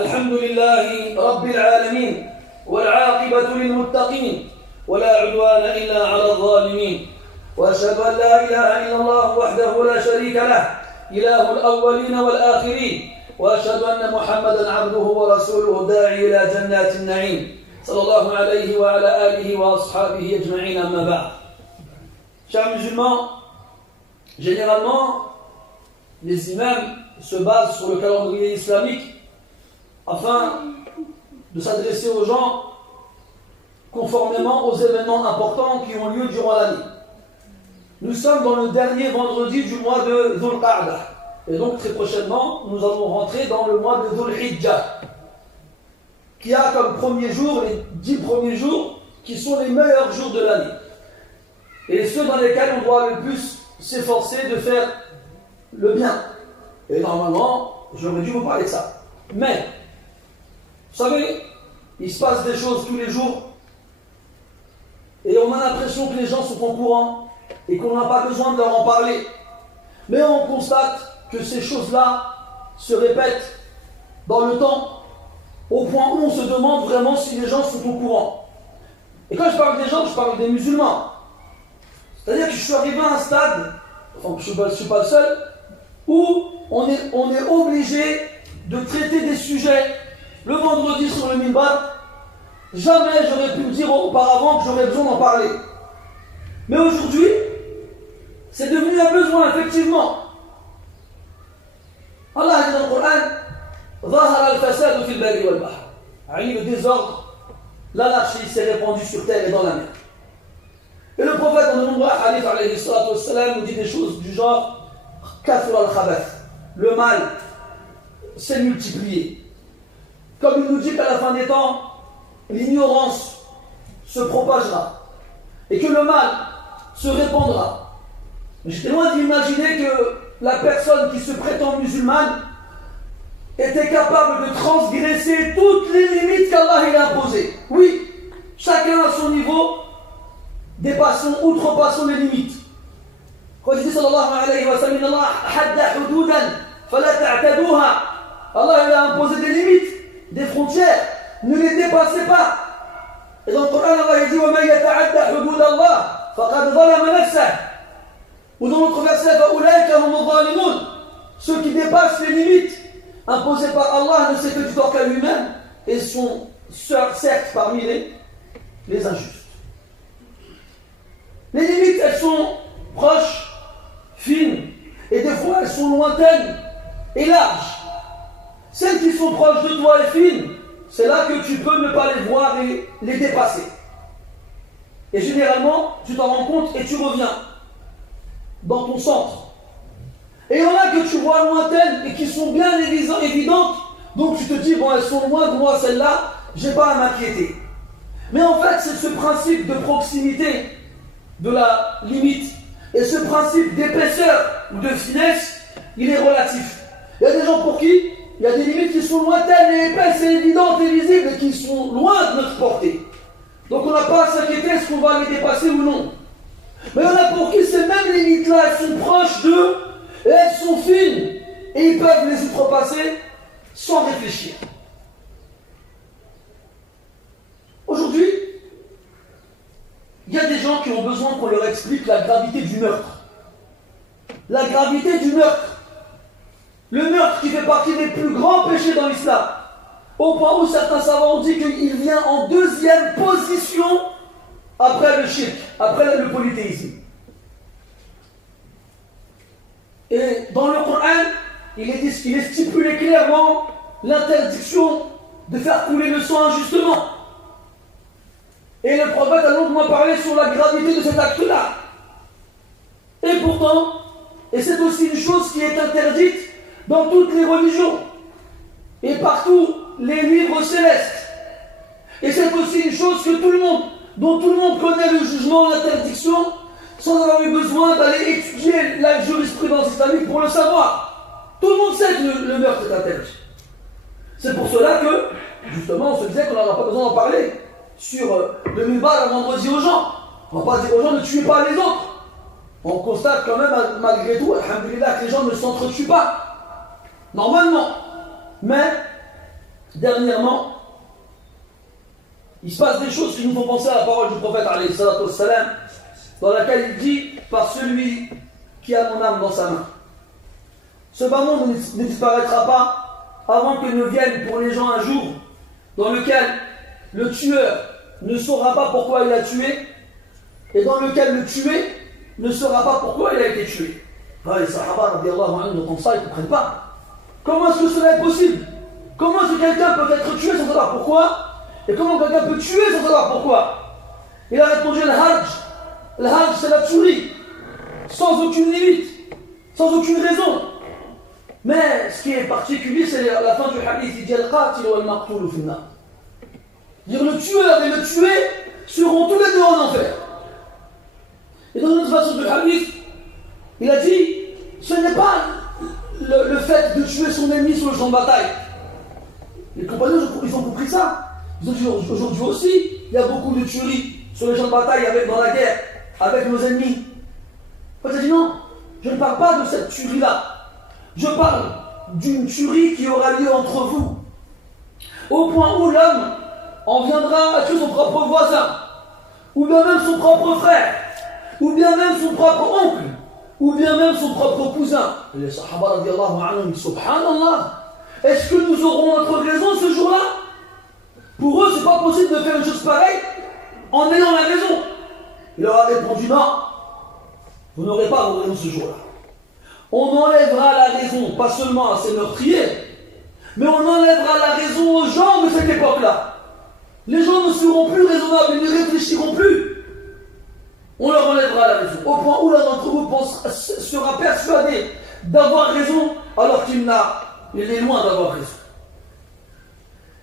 الحمد لله رب العالمين والعاقبة للمتقين ولا عدوان إلا على الظالمين وأشهد أن لا إله إلا الله وحده لا شريك له إله الأولين والآخرين وأشهد أن محمدا عبده ورسوله الداعي إلى جنات النعيم صلى الله عليه وعلى آله وأصحابه أجمعين أما بعد. Chers musulmans, généralement, les imams se basent sur le calendrier islamique afin de s'adresser aux gens conformément aux événements importants qui ont lieu durant l'année. Nous sommes dans le dernier vendredi du mois de Dhul Qa'dah. Et donc très prochainement, nous allons rentrer dans le mois de Dhul Hijjah, qui a comme premier jour les 10 premiers jours qui sont les meilleurs jours de l'année. Et ceux dans lesquels on doit le plus s'efforcer de faire le bien. Et normalement, j'aurais dû vous parler de ça. Mais, vous savez, il se passe des choses tous les jours et on a l'impression que les gens sont au courant et qu'on n'a pas besoin de leur en parler. Mais on constate que ces choses-là se répètent dans le temps au point où on se demande vraiment si les gens sont au courant. Et quand je parle des gens, je parle des musulmans. C'est-à-dire que je suis arrivé à un stade, enfin je ne suis pas le seul, où on est obligé de traiter des sujets le vendredi sur le minbar. Jamais j'aurais pu me dire auparavant que j'aurais besoin d'en parler. Mais aujourd'hui, c'est devenu un besoin, effectivement. Allah dit dans le Coran, ظهر الفساد في البر والبحر. Le désordre, l'anarchie s'est répandue sur terre et dans la mer. Et le prophète, dans de nombreux hadiths, alayhi salatu wassalam, nous dit des choses du genre kathur al-khabath. Le mal s'est multiplié. Comme il nous dit qu'à la fin des temps, l'ignorance se propagera et que le mal se répandra. Mais j'étais loin d'imaginer que la personne qui se prétend musulmane était capable de transgresser toutes les limites qu'Allah il a imposées. Oui, chacun à son niveau, outrepassons les limites. Quand il dit sallallahu alayhi wa sallam, Allah hadda hududan fala ta'taduha. Allah il a imposé des limites, des frontières, ne les dépassez pas. Et dans le Coran, Allah il dit wa man yata'adda hudud Allah faqad zalama nafsah. Ou dans l'autre verset, fa ulaika hum adh-dhalimun. Ceux qui dépassent les limites imposées par Allah ne c'est que du tort qu'à lui-même et sont certes parmi les injustes. Les limites, elles sont proches, fines, et des fois elles sont lointaines et larges. Celles qui sont proches de toi et fines, c'est là que tu peux ne pas les voir et les dépasser. Et généralement, tu t'en rends compte et tu reviens dans ton centre. Et il y en a que tu vois lointaines et qui sont bien évidentes, donc tu te dis, bon, elles sont loin de moi, celles-là, j'ai pas à m'inquiéter. Mais en fait, c'est ce principe de proximité de la limite et ce principe d'épaisseur ou de finesse, il est relatif. Il y a des gens pour qui il y a des limites qui sont lointaines et épaisses et évidentes et visibles et qui sont loin de notre portée. Donc on n'a pas à s'inquiéter est-ce qu'on va les dépasser ou non. Mais il y en a pour qui ces mêmes limites-là, elles sont proches d'eux et elles sont fines et ils peuvent les outrepasser sans réfléchir. Aujourd'hui, il y a des gens qui ont besoin qu'on leur explique la gravité du meurtre. La gravité du meurtre. Le meurtre qui fait partie des plus grands péchés dans l'islam. Au point où certains savants ont dit qu'il vient en deuxième position après le shirk, après le polythéisme. Et dans le Coran, il est stipulé clairement l'interdiction de faire couler le sang injustement. Et le prophète a longuement parlé sur la gravité de cet acte-là. Et pourtant, et c'est aussi une chose qui est interdite dans toutes les religions et partout les livres célestes. Et c'est aussi une chose que dont tout le monde connaît le jugement, l'interdiction, sans avoir eu besoin d'aller étudier la jurisprudence islamique pour le savoir. Tout le monde sait que le meurtre est interdit. C'est pour cela que, justement, on se disait qu'on n'aura pas besoin d'en parler sur le minbar le vendredi aux gens. On ne va pas dire aux gens ne tuez pas les autres. On constate quand même, malgré tout, alhamdoulilah, que les gens ne s'entretuent pas. Normalement. Mais dernièrement, il se passe des choses qui nous font penser à la parole du prophète alayhi salatu wassalam, dans laquelle il dit par celui qui a mon âme dans sa main. Ce bas monde ne disparaîtra pas avant que ne vienne pour les gens un jour dans lequel le tueur ne saura pas pourquoi il a tué et dans lequel le tué ne saura pas pourquoi il a été tué. Les Sahaba radiallahu anhu entendent ça, ils ne comprennent pas. Comment est-ce que cela est possible? Comment est-ce que quelqu'un peut être tué sans savoir pourquoi? Et comment quelqu'un peut tuer sans savoir pourquoi? Il a répondu le hajj. Le hajj, c'est la tuerie, sans aucune limite, sans aucune raison. Mais ce qui est particulier, c'est la fin du hadith. Il dit al-qatil wa al-maqtul fi an-nar. Dire le tueur et le tué seront tous les deux en enfer. Et dans une autre façon du hadith, il a dit ce n'est pas le fait de tuer son ennemi sur le champ de bataille. Les compagnons, ils ont compris ça. Ils ont dit aujourd'hui aussi, il y a beaucoup de tueries sur le champ de bataille dans la guerre, avec nos ennemis. Il a dit non, je ne parle pas de cette tuerie-là. Je parle d'une tuerie qui aura lieu entre vous. Au point où l'homme en viendra à tuer son propre voisin, ou bien même son propre frère, ou bien même son propre oncle, ou bien même son propre cousin. Et les Sahaba radiallahu anhum disent subhanallah, est-ce que nous aurons notre raison ce jour-là? Pour eux, c'est pas possible de faire une chose pareille en ayant la raison. Il leur a répondu non, vous n'aurez pas vos raisons ce jour-là. On enlèvera la raison, pas seulement à ces meurtriers, mais on enlèvera la raison aux gens de cette époque-là. Les gens ne seront plus raisonnables, ils ne réfléchiront plus. On leur enlèvera la raison, au point où l'un d'entre vous sera persuadé d'avoir raison, alors qu'il est loin d'avoir raison.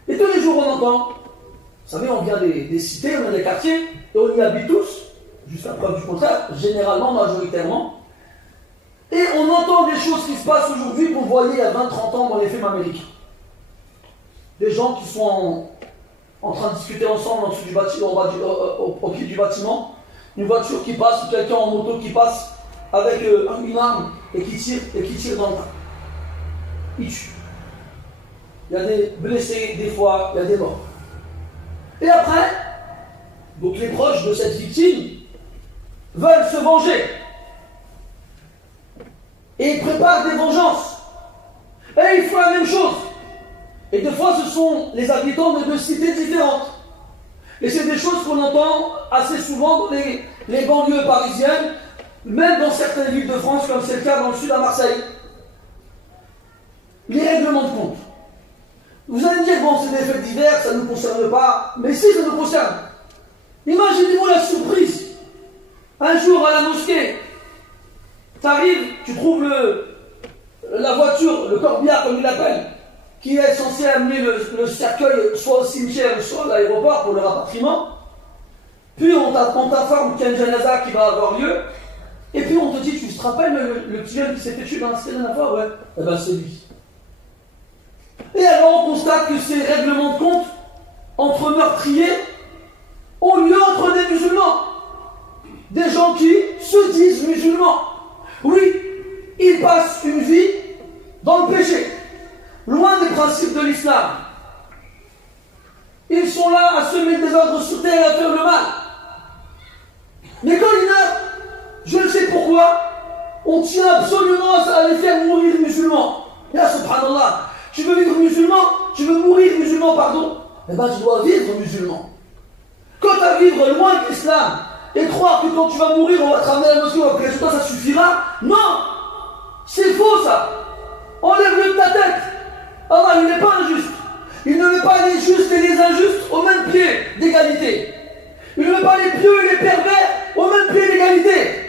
Et tous les jours on entend, vous savez, on vient des cités, on vient des quartiers, et on y habite tous, jusqu'à preuve du contraire, généralement, majoritairement. Et on entend des choses qui se passent aujourd'hui qu'on voyait il y a 20-30 ans dans les films américains. Des gens qui sont en train de discuter ensemble en dessous du bâtiment, au pied du bâtiment, une voiture qui passe, ou quelqu'un en moto qui passe avec une arme et qui tire dans le train. Il tue. Il y a des blessés, des fois, il y a des morts. Et après, donc les proches de cette victime veulent se venger. Et ils préparent des vengeances. Et ils font la même chose. Et des fois, ce sont les habitants de deux cités différentes. Et c'est des choses qu'on entend assez souvent dans les banlieues parisiennes, même dans certaines villes de France, comme c'est le cas dans le sud à Marseille. Les règlements de compte. Vous allez me dire, bon, c'est des faits divers, ça ne nous concerne pas. Mais si, ça nous concerne. Imaginez-vous la surprise. Un jour, à la mosquée, tu arrives, tu trouves la voiture, le corbillard, comme il l'appelle, qui est censé amener le cercueil soit au cimetière, soit à l'aéroport pour le rapatriement. Puis on t'informe qu'il y a une janaza qui va avoir lieu. Et puis on te dit, tu te rappelles le petit jeune qui s'est fait tuer dans la cité de la fois? Ouais. Eh ben c'est lui. Et alors on constate que ces règlements de compte entre meurtriers ont lieu entre des musulmans. Des gens qui se disent musulmans. Oui, ils passent une vie dans le péché, loin des principes de l'islam. Ils sont là à semer des ordres sur terre et à faire le mal. Mais quand ils meurent, je ne sais pourquoi, on tient absolument à les faire mourir musulmans. Ya subhanallah, tu veux vivre musulman, tu veux mourir musulman, pardon, eh bien tu dois vivre musulman. Quant à vivre loin de l'islam et croire que quand tu vas mourir, on va te ramener à la mosquée, on va prier sur toi, ça suffira. Non, c'est faux ça. Enlève-le de ta tête. Allah, il n'est pas injuste. Il ne met pas les justes et les injustes au même pied d'égalité. Il ne met pas les pieux et les pervers au même pied d'égalité.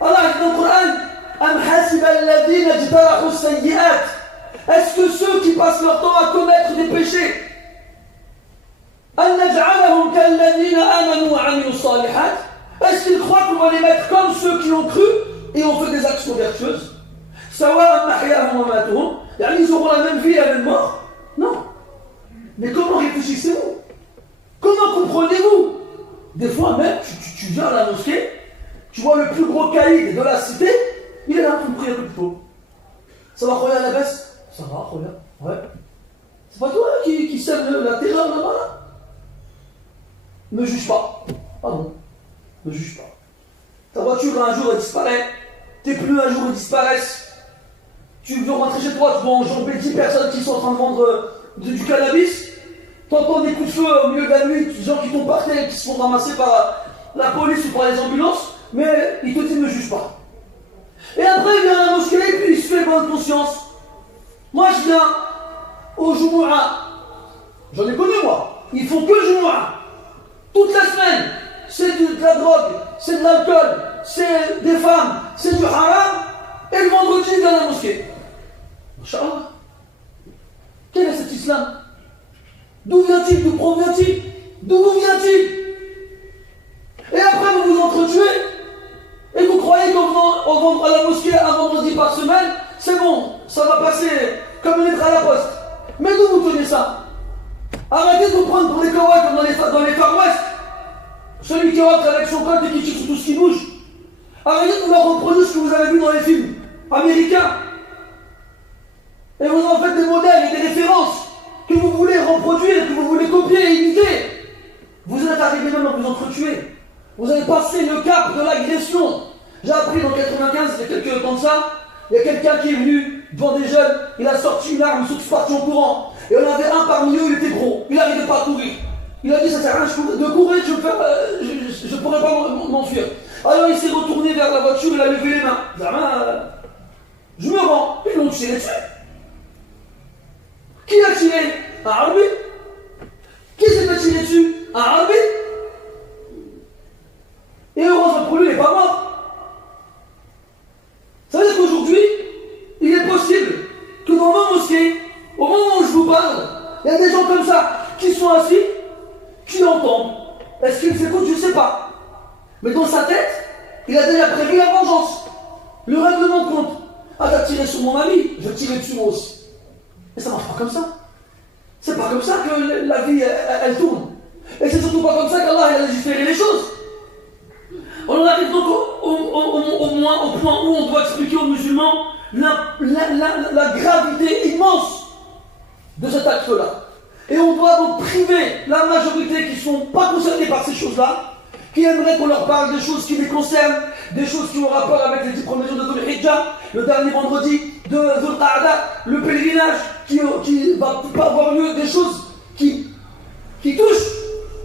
Allah dit dans le Coran, Am hasiba alladhina ijtarahu as-sayyi'at. Est-ce que ceux qui passent leur temps à commettre des péchés, an naj'alahum kalladhina amanu wa 'amilus salihat, est-ce qu'ils croient qu'on va les mettre comme ceux qui ont cru et ont fait des actions vertueuses? Sawa'an mahyahum wa matuhum, ils auront la même vie et la même mort? Non. Mais comment réfléchissez-vous? Comment comprenez-vous? Des fois même, tu viens à la mosquée, tu vois le plus gros caïd de la cité, il est là pour prier un peu plus tôt. Ça va, regarde la baisse? Ça va, regarde. Ouais. C'est pas toi qui sème la terreur là-bas là. Ne juge pas. Ah bon, ne juge pas. Ta voiture un jour elle disparaît, tes pneus un jour ils disparaissent, tu veux rentrer chez toi, tu dois enjamber 10 personnes qui sont en train de vendre du cannabis, tu entends des coups de feu au milieu de la nuit, des gens qui tombent par terre et qui se font ramasser par la police ou par les ambulances, mais ils te disent ne juge pas. Et après il vient à la mosquée et puis il se fait bonne conscience. Moi je viens au Jumu'ah, j'en ai connu moi, ils font que le Jumu'ah. Toute la semaine, c'est de la drogue, c'est de l'alcool, c'est des femmes, c'est du haram, et le vendredi il vient à la mosquée. Inch'Allah. Quel est cet islam? D'où vient-il? D'où provient-il? D'où vous vient-il? Et après vous vous entretuez, et vous croyez qu'en venant à la mosquée un vendredi par semaine, c'est bon, ça va passer comme une lettre à la poste. Mais d'où vous tenez ça? Arrêtez de vous prendre pour des cow-boys comme dans les Far West. Celui qui rentre avec son cote et qui tire sur tout ce qui bouge. Arrêtez de vous leur reproduire ce que vous avez vu dans les films américains. Et vous en faites des modèles et des références que vous voulez reproduire, que vous voulez copier et imiter. Vous êtes arrivé même à vous entretuer. Vous avez passé le cap de l'agression. J'ai appris dans 95, il y a quelques temps de ça, il y a quelqu'un qui est venu devant des jeunes, il a sorti une arme, ils sont tous partis en courant. Et on avait un parmi eux, il était gros, il n'arrivait pas à courir. Il a dit, ça sert à rien de courir, je ne pourrais pas m'enfuir. Alors il s'est retourné vers la voiture, il a levé les mains. Je me rends, ils l'ont tiré dessus. Qui l'a tiré? Un Arabi. Qui s'est fait tirer dessus? Un Arabi. Et heureusement pour lui, il n'est pas mort. Ça veut dire qu'aujourd'hui, il est possible que dans nos mosquées, au moment où je vous parle, il y a des gens comme ça qui sont assis, qui entendent. Est-ce qu'ils s'écoutent? Je ne sais pas. Mais dans sa tête, il a déjà prévu la vengeance. Le règlement de compte. Ah, t'as tiré sur mon ami, je vais tirer dessus moi aussi. Et ça ne marche pas comme ça. C'est pas comme ça que la vie, elle tourne. Et c'est surtout pas comme ça qu'Allah a légiféré les choses. On en arrive donc au point où on doit expliquer aux musulmans la gravité immense de cet acte-là. Et on doit donc priver la majorité qui ne sont pas concernés par ces choses-là, qui aimeraient qu'on leur parle des choses qui les concernent, des choses qui ont rapport avec les 10 premiers jours de Dhul Hijjah, le dernier vendredi de Dhul Qa'dah, le pèlerinage qui va pas avoir lieu, des choses qui touchent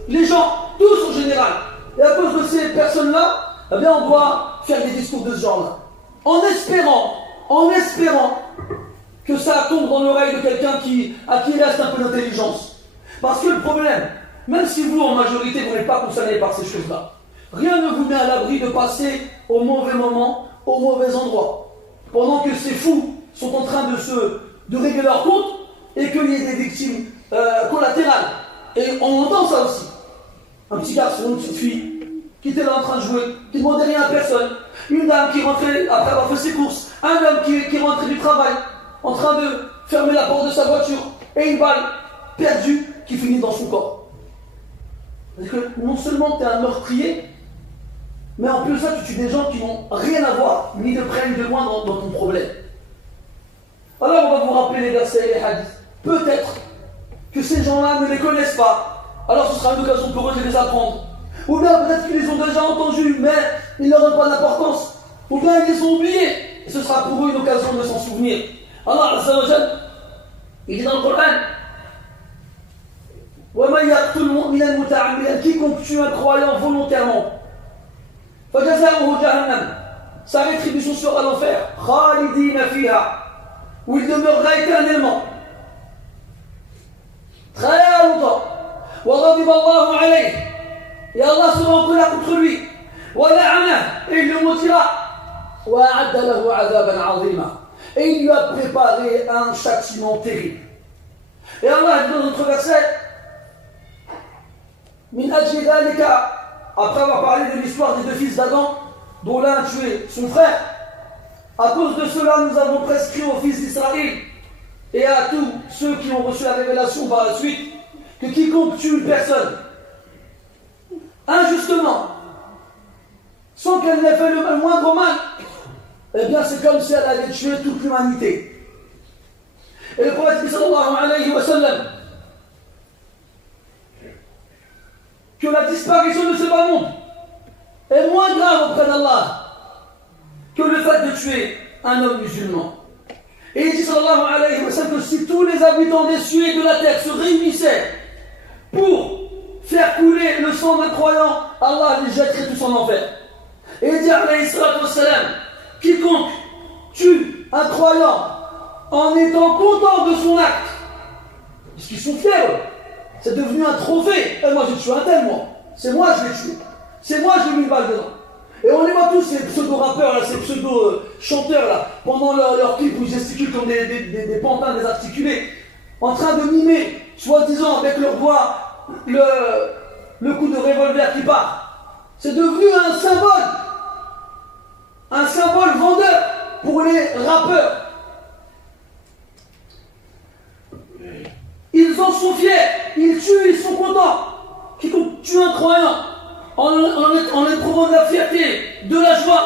les gens, tous en général. Et à cause de ces personnes-là, eh bien on doit faire des discours de ce genre-là. En espérant que ça tombe dans l'oreille de quelqu'un à qui reste un peu d'intelligence. Parce que le problème, même si vous, en majorité, vous n'êtes pas concernés par ces choses-là, rien ne vous met à l'abri de passer au mauvais moment, au mauvais endroit. Pendant que ces fous sont en train de régler leur compte et qu'il y ait des victimes collatérales. Et on entend ça aussi. Un petit garçon, une petite fille, qui était là en train de jouer, qui ne demandait rien à personne. Une dame qui rentrait après avoir fait ses courses. Un homme qui rentrait du travail, en train de fermer la porte de sa voiture. Et une balle perdue qui finit dans son corps. C'est-à-dire que non seulement tu es un meurtrier, mais en plus de ça, tu tues des gens qui n'ont rien à voir, ni de près ni de loin dans ton problème. Alors on va vous rappeler les versets et les hadiths. Peut-être que ces gens-là ne les connaissent pas, alors ce sera une occasion pour eux de les apprendre. Ou bien peut-être qu'ils les ont déjà entendus, mais ils ne leur donnent pas d'importance. Ou bien ils les ont oubliés, et ce sera pour eux une occasion de s'en souvenir. Allah Azza wa Jal, il dit dans le Coran, وَمَنْ يَقْتُلْ مُؤْمِنًا مُتَعَمِّدًا, quiconque tue un croyant volontairement, فَجَزَاؤُهُ جَهَنَّمَ, sa rétribution sera l'enfer, خَالِدِينَ فِيهَا, où il demeurera éternellement, très longtemps. وَغَضِبَ اللَّهُ عَلَيْهِ, et Allah sera en colère contre lui, وَلَعَنَهُ, et il le maudira, وَأَعَدَّ لَهُ عَذَابًا عَظِيمًا, et il lui a préparé un châtiment terrible. Et Allah dit dans notre verset, Min ajli dhalika, après avoir parlé de l'histoire des deux fils d'Adam, dont l'un a tué son frère, à cause de cela, nous avons prescrit aux fils d'Israël et à tous ceux qui ont reçu la révélation par la suite que quiconque tue une personne injustement, sans qu'elle n'ait fait le moindre mal, eh bien c'est comme si elle avait tué toute l'humanité. Et le prophète dit sallallahu alayhi wa sallam que la disparition de ce bas monde est moins grave auprès d'Allah que le fait de tuer un homme musulman. Et il dit sallallahu alayhi wa sallam que si tous les habitants des cieux et de la terre se réunissaient pour faire couler le sang d'un croyant, Allah les jetterait tous en enfer. Et il dit alayhi salatu wa sallam, quiconque tue un croyant en étant content de son acte, parce qu'ils sont fiers, c'est devenu un trophée. Et moi j'ai tué un tel, moi. C'est moi je l'ai tué. C'est moi je l'ai mis une balle dedans. Et on les voit tous, ces pseudo-rappeurs, là, ces pseudo-chanteurs, là, pendant leur clip où ils gesticulent comme des pantins désarticulés, en train de mimer, soi-disant, avec leur voix, le coup de revolver qui part. C'est devenu un symbole vendeur pour les rappeurs. Ils en sont fiers, ils tuent, ils sont contents. Quiconque tue un croyant en éprouvant de la fierté, de la joie,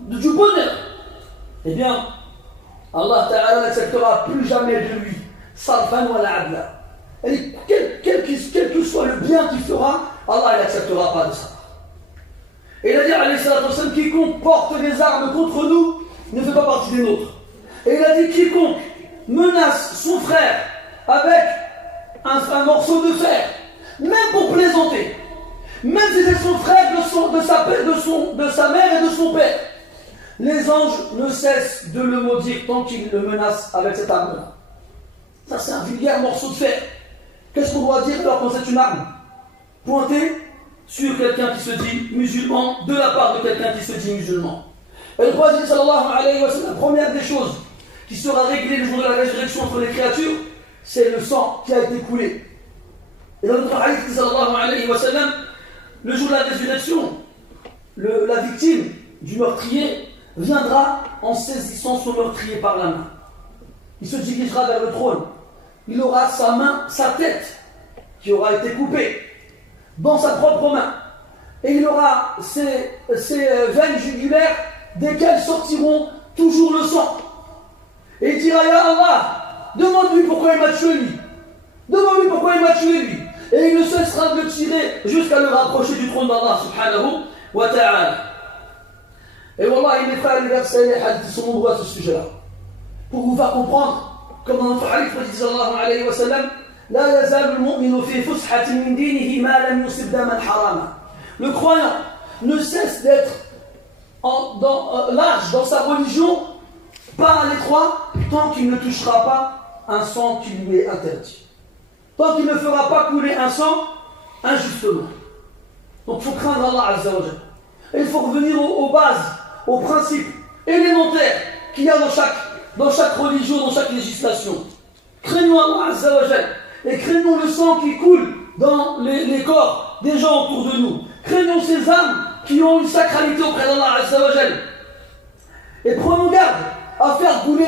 du bonheur, eh bien, Allah Ta'ala n'acceptera plus jamais de lui, sarfan wa la'adla. Quel que soit le bien qu'il fera, Allah n'acceptera pas de ça. Et il a dit, alayhi salatu wa sallam, quiconque porte des armes contre nous ne fait pas partie des nôtres. Et il a dit, quiconque menace son frère avec un morceau de fer, même pour plaisanter, même si c'est son frère de sa mère et de son père, les anges ne cessent de le maudire tant qu'ils le menacent avec cette arme-là. Ça, c'est un vulgaire morceau de fer. Qu'est-ce qu'on doit dire alors quand c'est une arme pointée sur quelqu'un qui se dit musulman, de la part de quelqu'un qui se dit musulman. Et le prophète sallallahu alayhi wa sallam, la première des choses qui sera réglée le jour de la résurrection entre les créatures, c'est le sang qui a été coulé. Et dans notre hadith sallallahu alayhi wa sallam, le jour de la résurrection, la victime du meurtrier viendra en saisissant son meurtrier par la main. Il se dirigera vers le trône. Il aura sa tête qui aura été coupée dans sa propre main. Et il aura ses veines jugulaires desquelles sortiront toujours le sang. Et il dira, Ya Allah, demande-lui pourquoi il m'a tué lui. Demande-lui pourquoi il m'a tué lui. Et il ne cessera de le tirer jusqu'à le rapprocher du trône d'Allah subhanahu wa ta'ala. Et wallah, mes frères, les versets et les hadiths sont nombreux à ce sujet-là. Pour vous faire comprendre, comme dans notre hadith, le prophète sallallahu alayhi wa sallam, La yazal al-mu'minu fi fushatin min dinihi ma lam yusib daman harama. Le croyant ne cesse d'être large dans sa religion, pas à l'étroit, tant qu'il ne touchera pas un sang qui lui est interdit. Tant qu'il ne fera pas couler un sang injustement. Donc il faut craindre Allah Azza wa Jalla. Et il faut revenir aux bases, aux principes élémentaires qu'il y a dans chaque religion, dans chaque législation. Craignons Allah Azza wa Jalla et craignons le sang qui coule dans les corps des gens autour de nous. Craignons ces âmes qui ont une sacralité auprès d'Allah Azza wa Jalla. Et prenons garde à faire couler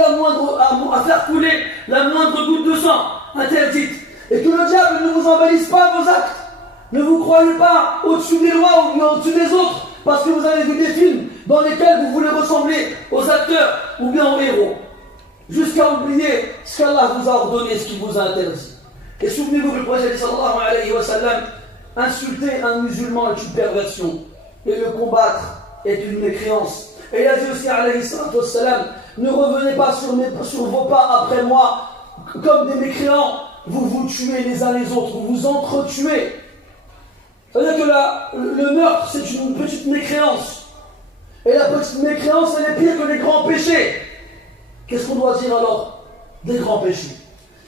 la moindre goutte de sang interdite. Et que le diable ne vous embellisse pas vos actes. Ne vous croyez pas au-dessus des lois ou au-dessus des autres parce que vous avez vu des films dans lesquels vous voulez ressembler aux acteurs ou bien aux héros. Jusqu'à oublier ce qu'Allah vous a ordonné, ce qu'il vous a interdit. Et souvenez-vous que le prophète sallallahu alayhi wa sallam, insulter un musulman est une perversion et le combattre est une mécréance. Et il a dit aussi alayhi salatu wa sallam, ne revenez pas sur vos pas après moi comme des mécréants. Vous vous tuez les uns les autres, vous vous entretuez. C'est-à-dire que le meurtre, c'est une petite mécréance. Et la petite mécréance, elle est pire que les grands péchés. Qu'est-ce qu'on doit dire alors des grands péchés?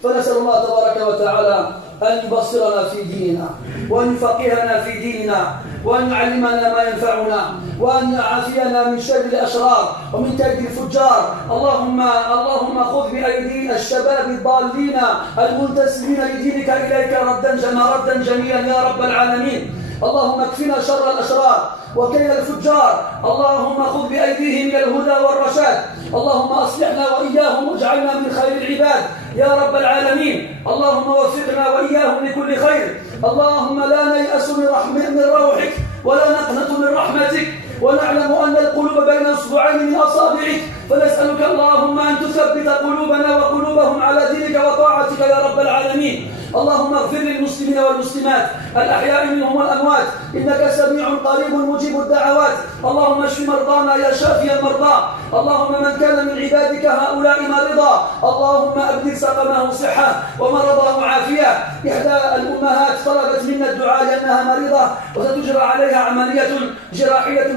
فنسأل الله تبارك وتعالى أن يبصرنا في ديننا وأن يفقهنا في ديننا وأن يعلمنا ما ينفعنا وأن يعافينا من شر الأشرار ومن كيد الفجار. اللهم خذ بأيدي الشباب الضالين المنتسبين لدينك إليك ردا جميلا يا رب العالمين. اللهم اكفنا شر الأشرار وكيد الفجار. اللهم خذ بأيديهم إلى الهدى والرشاد. اللهم أصلحنا وإياهم واجعلنا من خير العباد يا رب العالمين. اللهم وفقنا وإياهم لكل خير. اللهم لا نيأس من روحك ولا نقنط من رحمتك ونعلم أن القلوب بين أصبعين من أصابعك، فنسألك اللهم أن تثبت قلوبنا وقلوبهم على دينك وطاعتك يا رب العالمين. اللهم اغفر للمسلمين والمسلمات الأحياء منهم والأموات، إنك سميع قريب مجيب الدعوات. اللهم اشف مرضانا يا شافي المرضى. اللهم من كان من عبادك هؤلاء مريضا اللهم أبدل سقمه صحة ومرضه عافية. إحدى الأمهات طلبت منا الدعاء لأنها مريضة وستجرى عليها عملية جراحية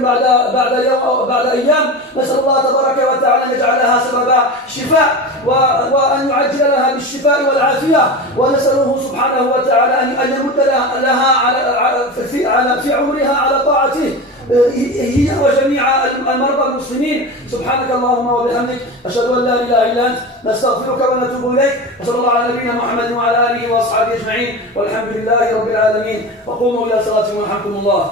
بعد أيام. نسأل الله تبارك وتعالى أن يجعلها سبب شفاء وأن يعجل لها بالشفاء والعافية، ونسأله سبحانه وتعالى أن يمد لها في عمرها على طاعته هي وجميع المرضى المسلمين. سبحانك اللهم وبحمدك، أشهد أن لا إله إلا أنت، نستغفرك ونتوب إليك، وصلى الله على نبينا محمد وعلى آله وأصحابه أجمعين، والحمد لله رب العالمين. وقوموا إلى صلاتكم ورحمكم الله.